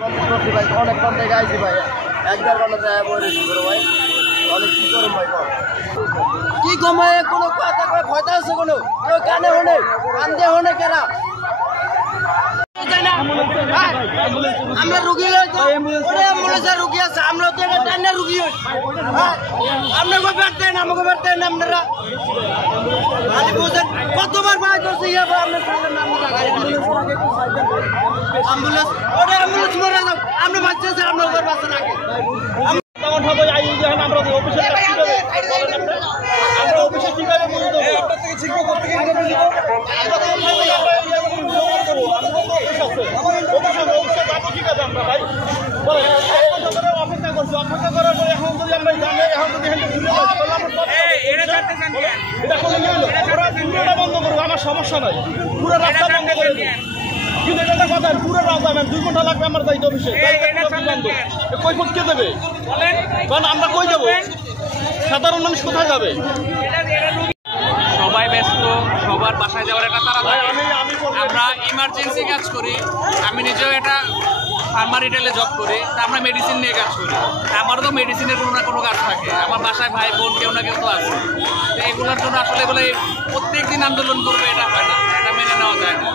ভাই অনেক কম থেকে আইছি ভাই, 1-1.5 ঘন্টা যায় বলেছি বড় ভাই, অনেক কি করুন ভাই কি কমায় কোনো কথা কয় ভয়তা আছে কোনো কেউ কানে হনে কান্দে হনে কেনা আমরা রুগী অ্যাম্বুলেন্সের রুগী আছে, আমরা তো এটা টান্না রুগী আপনাকে বেড়তেন আমাকে বেড়তেন আপনারা বুঝেন কতবার ভাই করছে আপনার অ্যাম্বুলেন্স ওটা অ্যাম্বুলেন্স মরে যাও আমরা বাচ্চা আছে আপনার উপর বাচ্চা নাকি আমার সমস্যা নাই, পুরো রাস্তা বন্ধ করে দিন। কিন্তু এটা একটা কথা, পুরো রাস্তা 2 ঘন্টা লাগবে আমার যাইতে অফিসে, কৈফত কে দেবে? কারণ আমরা কই যাবো, সাধারণ মানুষ কোথায় যাবে? সবাই ব্যস্ত, সবার বাসায় যাওয়ার একটা তাড়া থাকে। আমরা ইমার্জেন্সি কাজ করি, আমি নিজেও এটা ফার্মা রিটেলে জব করি, তা আমরা মেডিসিন নিয়ে কাজ করি। আমারও তো মেডিসিনের কোনো না কোনো কাজ থাকে, আমার বাসায় ভাই বোন কেউ না কেউ তো আছে। তো এগুলোর জন্য আসলে এগুলো প্রত্যেক দিন আন্দোলন করবে এটা হয় না, এটা মেনে নেওয়া যায় না।